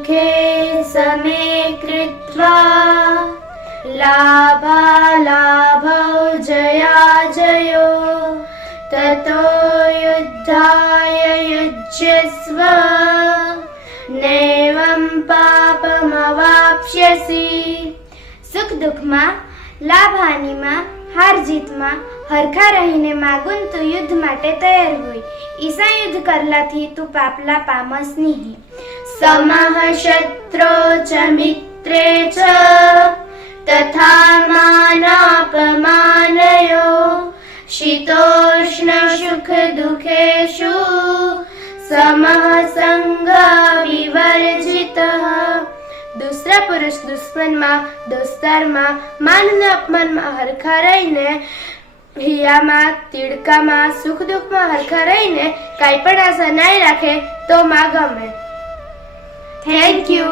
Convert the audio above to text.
दुखे समे कृत्वा लाभालाभौ जयाजयो ततो युद्धाय युज्यस्व नैवं पापमवाप्स्यसि। सुख दुख में लाभ हानि में हार जीत में हरखा रहीने मागुन तू युद्ध माटे तैयार होई। ईसा युद्ध करला थी तू पापला पामस नहीं। समः शत्रो च मित्रे च तथा मानापमानयो शीतोष्ण सुख दुखेषु समः संग विवर्जितः। दूसरा पुरुष दुश्मन में दोस्तार में मान न अपमान में हरखा रहीने हिया में तीड़का में सुख दुख में हरखा रहीने काई पण आशा नहीं राखे तो मां गमे। Thank you.